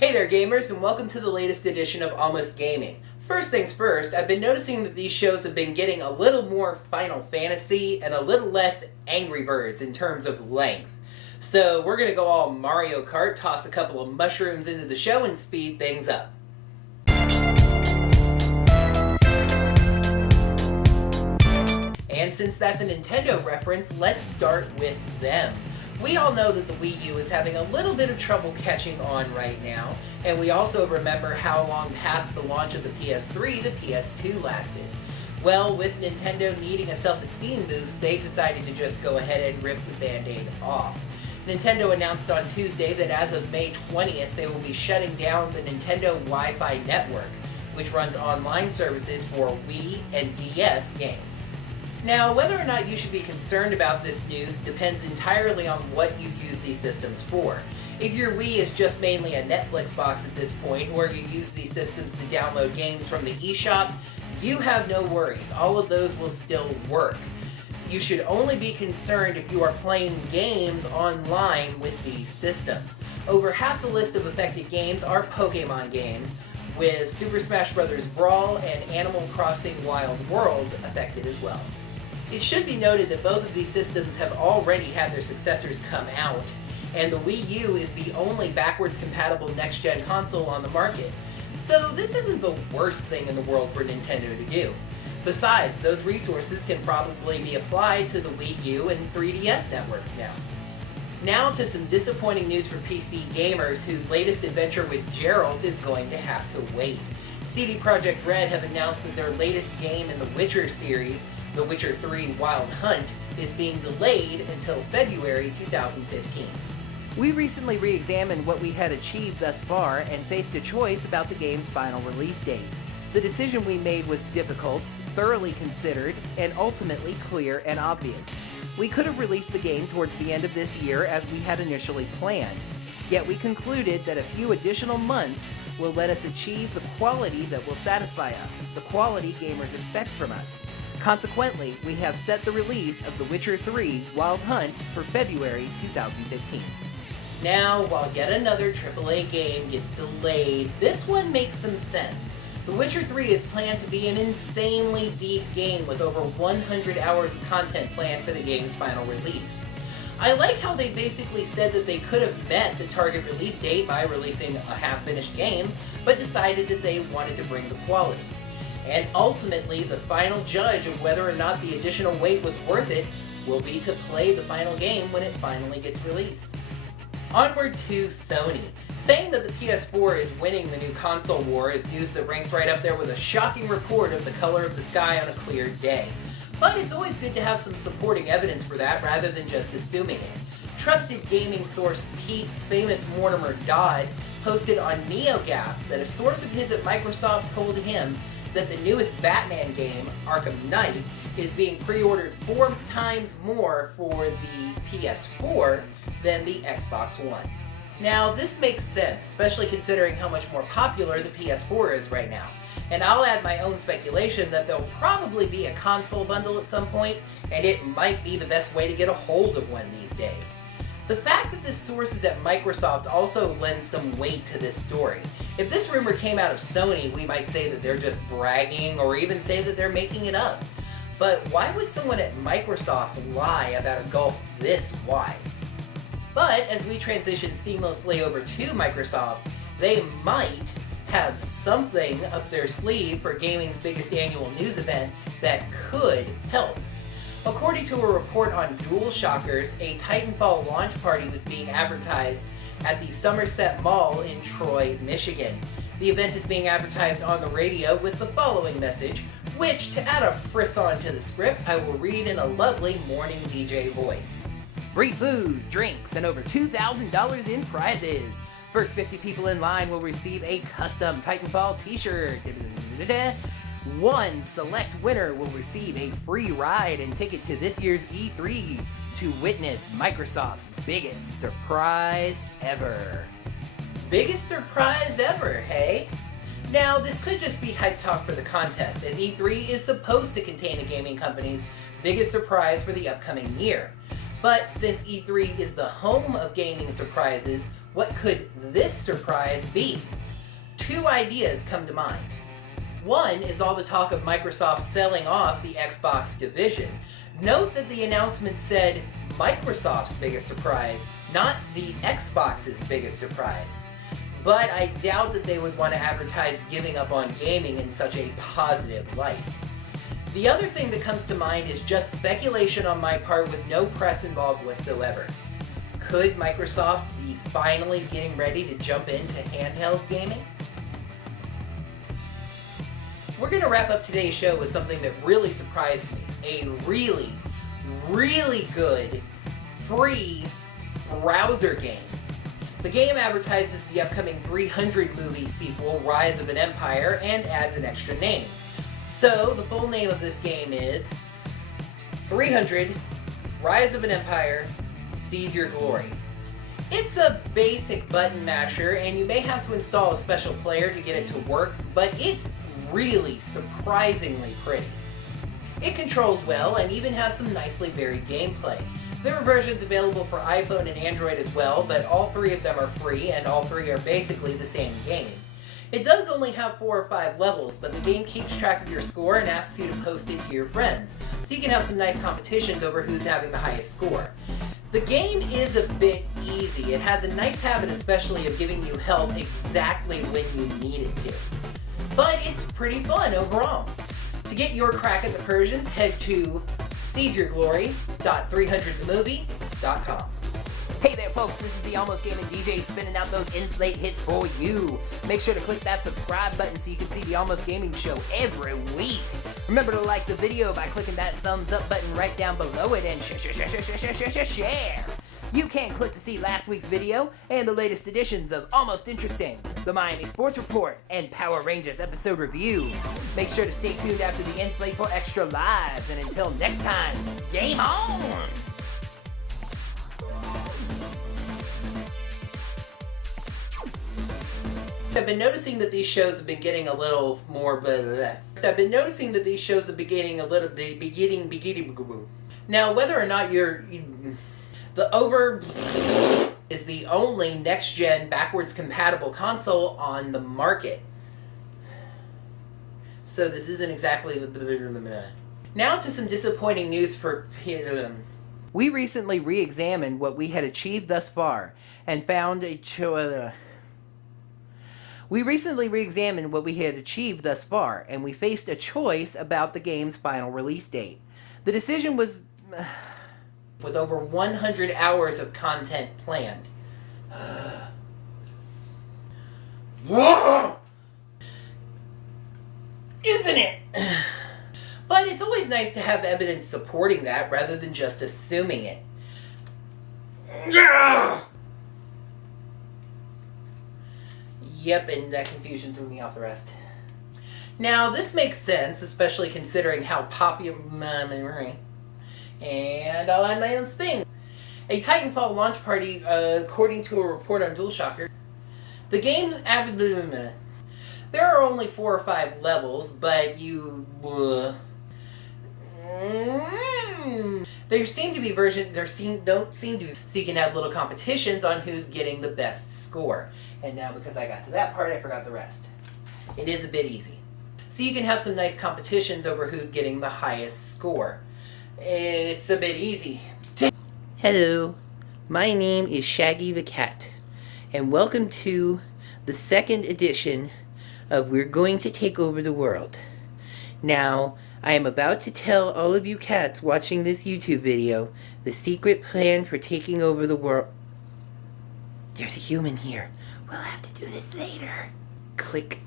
Hey there gamers, and welcome to the latest edition of Almost Gaming. First things first, I've been noticing that these shows have been getting a little more Final Fantasy and a little less Angry Birds in terms of length. So we're going to go all Mario Kart, toss a couple of mushrooms into the show, and speed things up. And since that's a Nintendo reference, let's start with them. We all know that the Wii U is having a little bit of trouble catching on right now, and we also remember how long past the launch of the PS3 the PS2 lasted. Well, with Nintendo needing a self-esteem boost, they decided to just go ahead and rip the Band-Aid off. Nintendo announced on Tuesday that as of May 20th, they will be shutting down the Nintendo Wi-Fi network, which runs online services for Wii and DS games. Now, whether or not you should be concerned about this news depends entirely on what you use these systems for. If your Wii is just mainly a Netflix box at this point, or you use these systems to download games from the eShop, you have no worries. All of those will still work. You should only be concerned if you are playing games online with these systems. Over half the list of affected games are Pokemon games, with Super Smash Bros. Brawl and Animal Crossing Wild World affected as well. It should be noted that both of these systems have already had their successors come out, and the Wii U is the only backwards compatible next-gen console on the market. So this isn't the worst thing in the world for Nintendo to do. Besides, those resources can probably be applied to the Wii U and 3DS networks now. Now to some disappointing news for PC gamers whose latest adventure with Geralt is going to have to wait. CD Projekt Red have announced that their latest game in the Witcher series, The Witcher 3 Wild Hunt, is being delayed until February 2015. We recently re-examined what we had achieved thus far and faced a choice about the game's final release date. The decision we made was difficult, thoroughly considered, and ultimately clear and obvious. We could have released the game towards the end of this year as we had initially planned, yet we concluded that a few additional months will let us achieve the quality that will satisfy us, the quality gamers expect from us. Consequently, we have set the release of The Witcher 3 Wild Hunt for February 2015. Now, while yet another AAA game gets delayed, this one makes some sense. The Witcher 3 is planned to be an insanely deep game with over 100 hours of content planned for the game's final release. I like how they basically said that they could have met the target release date by releasing a half-finished game, but decided that they wanted to bring the quality. And ultimately, the final judge of whether or not the additional wait was worth it will be to play the final game when it finally gets released. Onward to Sony. Saying that the PS4 is winning the new console war is news that ranks right up there with a shocking report of the color of the sky on a clear day. But it's always good to have some supporting evidence for that rather than just assuming it. Trusted gaming source Pete Famous Mortimer Dodd posted on NeoGAF that a source of his at Microsoft told him that the newest Batman game, Arkham Knight, is being pre-ordered 4 times more for the PS4 than the Xbox One. Now, this makes sense, especially considering how much more popular the PS4 is right now. And I'll add my own speculation that there'll probably be a console bundle at some point, and it might be the best way to get a hold of one these days. The fact that this source is at Microsoft also lends some weight to this story. If this rumor came out of Sony, we might say that they're just bragging, or even say that they're making it up. But why would someone at Microsoft lie about a gulf this wide? But as we transition seamlessly over to Microsoft, they might have something up their sleeve for gaming's biggest annual news event that could help. According to a report on DualShockers, a Titanfall launch party was being advertised at the Somerset Mall in Troy, Michigan. The event is being advertised on the radio with the following message, which, to add a frisson to the script, I will read in a lovely morning DJ voice. Free food, drinks, and over $2,000 in prizes. First 50 people in line will receive a custom Titanfall t-shirt. One select winner will receive a free ride and ticket to this year's E3 to witness Microsoft's biggest surprise ever. Biggest surprise ever, hey? Now, this could just be hype talk for the contest, as E3 is supposed to contain a gaming company's biggest surprise for the upcoming year. But since E3 is the home of gaming surprises, What could this surprise be? Two ideas come to mind. One is all the talk of Microsoft selling off the Xbox division. Note that the announcement said Microsoft's biggest surprise, not the Xbox's biggest surprise. But I doubt that they would want to advertise giving up on gaming in such a positive light. The other thing that comes to mind is just speculation on my part with no press involved whatsoever. Could Microsoft be finally getting ready to jump into handheld gaming? We're going to wrap up today's show with something that really surprised me. A really, really good free browser game. The game advertises the upcoming 300 movie sequel, Rise of an Empire, and adds an extra name. So, the full name of this game is 300 Rise of an Empire, Seize Your Glory. It's a basic button masher, and you may have to install a special player to get it to work, but it's really surprisingly pretty. It controls well and even has some nicely varied gameplay. There are versions available for iPhone and Android as well, but all three of them are free and all three are basically the same game. It does only have 4 or 5 levels, but the game keeps track of your score and asks you to post it to your friends, so you can have some nice competitions over who's having the highest score. The game is a bit easy. It has a nice habit especially of giving you health exactly when you need it to. But it's pretty fun overall. To get your crack at the Persians, head to seizeyourglory.300themovie.com. Hey there folks, this is the Almost Gaming DJ spinning out those in-slate hits for you. Make sure to click that subscribe button so you can see the Almost Gaming Show every week. Remember to like the video by clicking that thumbs up button right down below it and share. You can click to see last week's video and the latest editions of Almost Interesting, the Miami Sports Report, and Power Rangers episode review. Make sure to stay tuned after the end slate for extra lives, and until next time, game on! I've been noticing that these shows have been getting a little more Now, whether or not the Over is the only next-gen backwards compatible console on the market. So this isn't exactly the Now to some disappointing news for We recently re-examined what we had achieved thus far and found We recently re-examined what we had achieved thus far, and we faced a choice about the game's final release date. The decision was with over 100 hours of content planned. Isn't it? But it's always nice to have evidence supporting that rather than just assuming it. Yep, and that confusion threw me off the rest. Now, this makes sense, especially considering how popular... And I'll add my own thing. A Titanfall launch party, according to a report on DualShocker. The game's... There are only 4 or 5 levels, but you... There seem to be versions... don't seem to be... So you can have little competitions on who's getting the best score. And now, because I got to that part, I forgot the rest. It is a bit easy. So you can have some nice competitions over who's getting the highest score. It's a bit easy. Hello, my name is Shaggy the Cat, and welcome to the second edition of We're Going to Take Over the World. Now, I am about to tell all of you cats watching this YouTube video the secret plan for taking over the world. There's a human here. We'll have to do this later. Click.